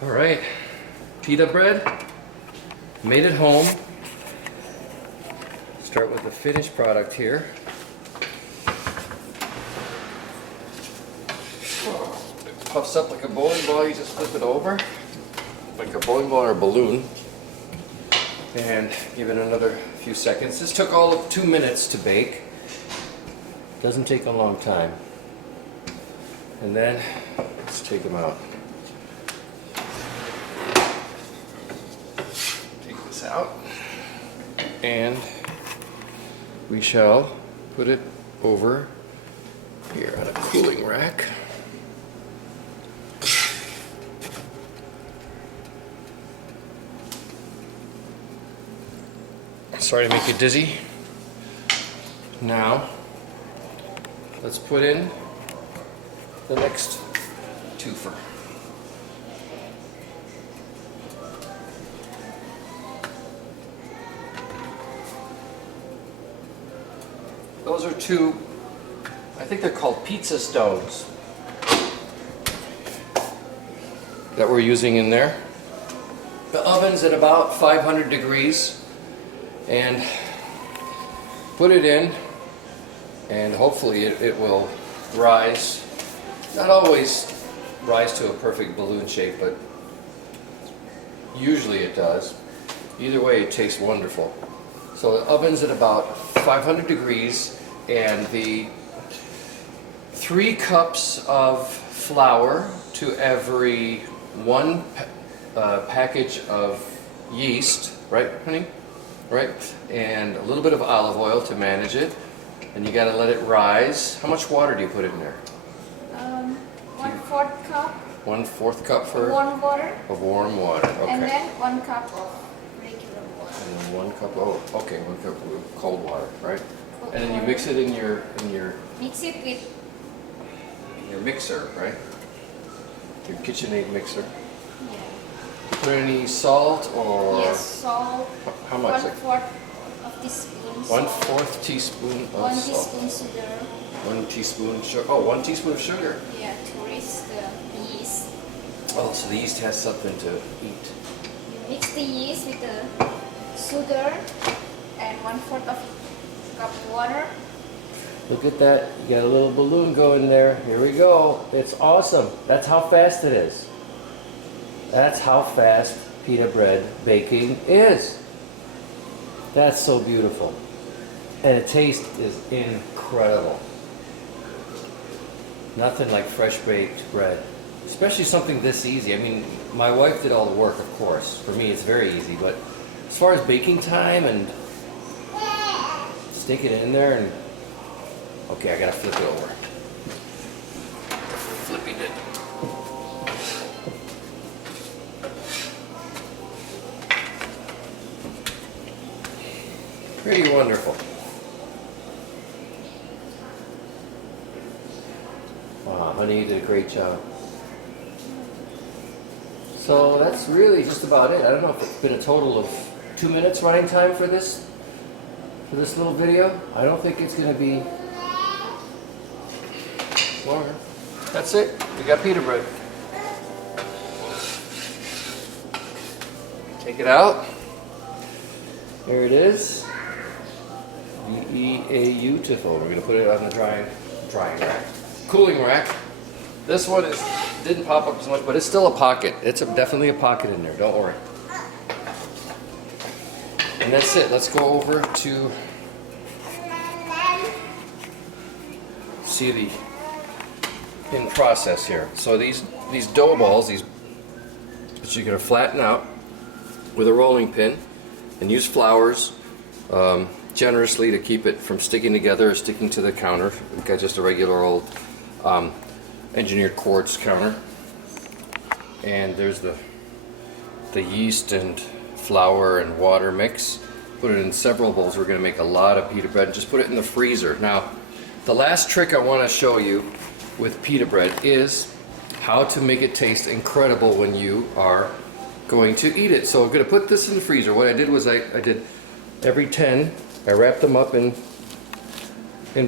All right, pita bread, made at home. Start with the finished product here. It puffs up like a bowling ball, you just flip it over, like a bowling ball or a balloon, and give it another few seconds. This took all of 2 minutes to bake. Doesn't take a long time. And then, let's take them out. Take this out, and we shall put it over here on a cooling rack. Sorry to make you dizzy. Now, let's put in the next twofer. Those are two, I think they're called pizza stones that we're using in there. The oven's at about 500 degrees, and put it in, and hopefully it will rise. Not always rise to a perfect balloon shape, but usually it does. Either way, it tastes wonderful. So the oven's at about 500 degrees, and the 3 cups of flour to every 1 package of yeast, right, honey? Right? And a little bit of olive oil to manage it. And you gotta let it rise. How much water do you put in there? 1/4 cup. 1/4 cup for Warm water. of warm water. Okay. And then 1 cup of regular water. And then 1 cup. Oh, okay. 1 cup of cold water, right? Cold And then you water. mix it in your Mix it with mixer, right? Your KitchenAid mixer. yeah. Put any salt or Yes, salt. how much? 1/4 of teaspoon. 1/4 teaspoon of 1 salt. teaspoon sugar. 1 teaspoon sugar. Oh, 1 teaspoon of sugar. Yeah, to raise the yeast. Oh, so the yeast has something to eat. You mix the yeast with the sugar and 1/4 of cup water. Look at that. You got a little balloon going there. Here we go. It's awesome. That's how fast it is. That's how fast pita bread baking is. That's so beautiful. And the taste is incredible. Nothing like fresh baked bread. Especially something this easy. I mean, my wife did all the work, of course. For me, it's very easy. But as far as baking time and stick it in there and... Okay, I gotta flip it over. Flipping it. Pretty wonderful. Wow, honey, you did a great job. So that's really just about it. I don't know if it's been a total of 2 minutes running time for this little video. I don't think it's gonna be longer. That's it. We got pita bread. Take it out. There it is. Beautiful. We're gonna put it on the drying rack, cooling rack. This one didn't pop up as much, but it's still a pocket. It's definitely a pocket in there. Don't worry. And that's it. Let's go over to see the in process here. So these dough balls, that you're gonna flatten out with a rolling pin and use flours generously to keep it from sticking together or sticking to the counter. We've got just a regular old engineered quartz counter, and there's the yeast and flour and water mix. Put it in several bowls. We're going to make a lot of pita bread. Just put it in the freezer. Now, the last trick I want to show you with pita bread is how to make it taste incredible when you are going to eat it. So I'm going to put this in the freezer. What I did was I did every 10, I wrapped them up in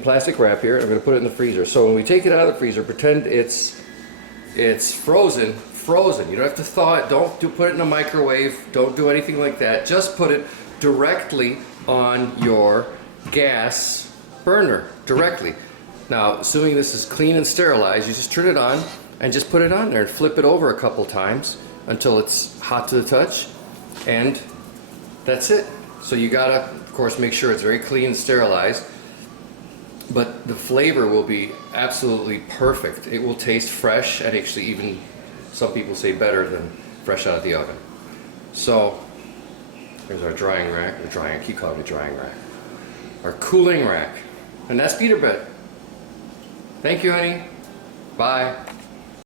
plastic wrap here. I'm going to put it in the freezer. So when we take it out of the freezer, pretend it's frozen. frozen. You don't have to thaw it. Put it in a microwave. Don't do anything like that. Just put it directly on your gas burner, directly. Now, assuming this is clean and sterilized, you just turn it on and just put it on there and flip it over a couple times until it's hot to the touch, and that's it. So you gotta, of course, make sure it's very clean and sterilized, but the flavor will be absolutely perfect. It will taste fresh, and actually even some people say better than fresh out of the oven. So there's our drying rack, I keep calling it drying rack. Our cooling rack, and that's Pita bread. Thank you, honey. Bye.